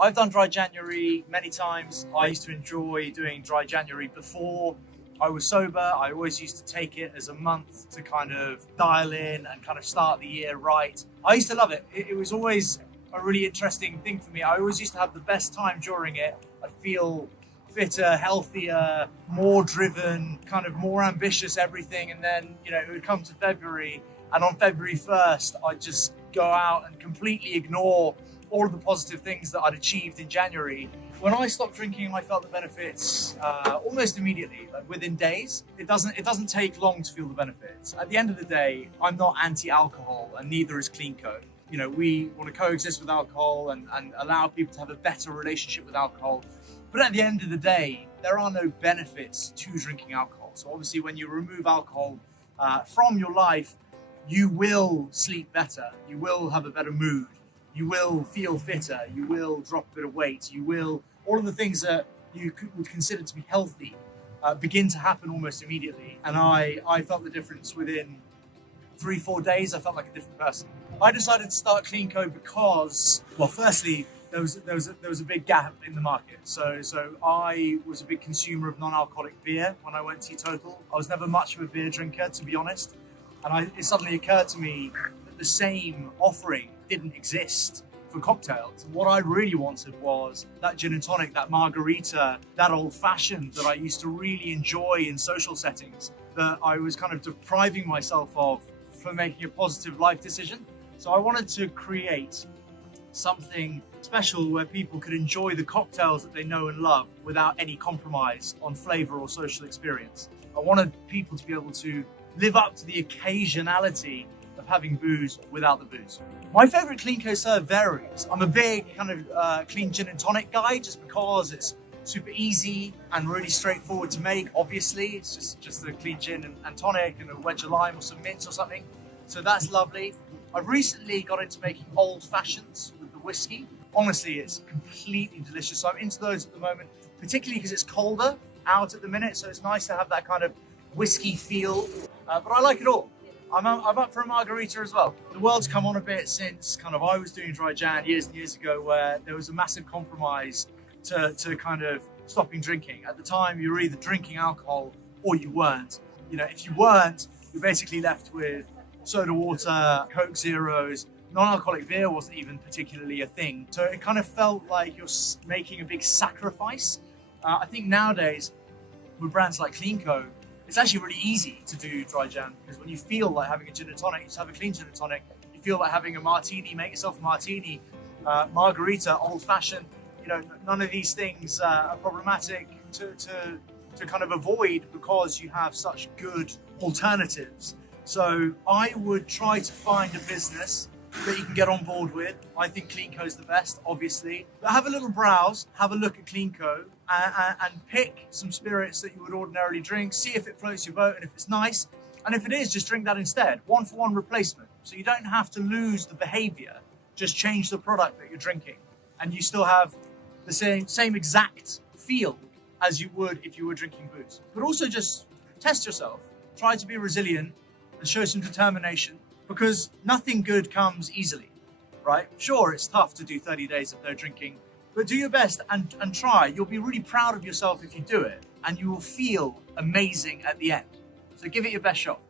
I've done dry January many times. I used to enjoy doing dry January before I was sober. I always used to take it as a month to kind of dial in and kind of start the year right. I used to love it. It was always a really interesting thing for me. I always used to have the best time during it. I'd feel fitter, healthier, more driven, kind of more ambitious, everything. And then, it would come to February, and on February 1st, I'd just go out and completely ignore all of the positive things that I'd achieved in January. When I stopped drinking, I felt the benefits almost immediately, like within days. It doesn't take long to feel the benefits. At the end of the day, I'm not anti-alcohol, and neither is CleanCo. We want to coexist with alcohol and allow people to have a better relationship with alcohol. But at the end of the day, there are no benefits to drinking alcohol. So obviously when you remove alcohol from your life, you will sleep better, you will have a better mood, you will feel fitter, you will drop a bit of weight, all of the things that you would consider to be healthy begin to happen almost immediately. And I felt the difference within 3-4 days. I felt like a different person. I decided to start CleanCo because, well, firstly, there was a big gap in the market. So I was a big consumer of non-alcoholic beer when I went teetotal. I was never much of a beer drinker, to be honest. And it suddenly occurred to me that the same offering didn't exist for cocktails. And what I really wanted was that gin and tonic, that margarita, that old fashioned that I used to really enjoy in social settings, that I was kind of depriving myself of for making a positive life decision. So I wanted to create something special where people could enjoy the cocktails that they know and love without any compromise on flavor or social experience. I wanted people to be able to live up to the occasionality of having booze without the booze. My favorite CleanCo serve varies. I'm a big kind of clean gin and tonic guy just because it's super easy and really straightforward to make. Obviously, it's just a clean gin and tonic and a wedge of lime or some mints or something. So that's lovely. I've recently got into making old fashions with the whiskey. Honestly, it's completely delicious. So I'm into those at the moment, particularly because it's colder out at the minute. So it's nice to have that kind of whiskey feel, but I like it all. I'm up for a margarita as well. The world's come on a bit since kind of I was doing dry Jan years and years ago, where there was a massive compromise to kind of stopping drinking. At the time, you were either drinking alcohol or you weren't. If you weren't, you're basically left with soda water, Coke Zeros. Non-alcoholic beer wasn't even particularly a thing. So it kind of felt like you're making a big sacrifice. I think nowadays, with brands like CleanCo, it's actually really easy to do dry Jan, because when you feel like having a gin and tonic, you just have a clean gin and tonic. You feel like having a martini, make yourself a martini, margarita, old fashioned. None of these things are problematic to kind of avoid because you have such good alternatives. So I would try to find a business that you can get on board with. I think CleanCo is the best, obviously. But have a little browse, have a look at CleanCo, and pick some spirits that you would ordinarily drink, see if it floats your boat and if it's nice. And if it is, just drink that instead. 1-for-1 replacement. So you don't have to lose the behavior, just change the product that you're drinking. And you still have the same exact feel as you would if you were drinking booze. But also just test yourself, try to be resilient and show some determination, because nothing good comes easily, right? Sure, it's tough to do 30 days of no drinking, but do your best and try. You'll be really proud of yourself if you do it, and you will feel amazing at the end. So give it your best shot.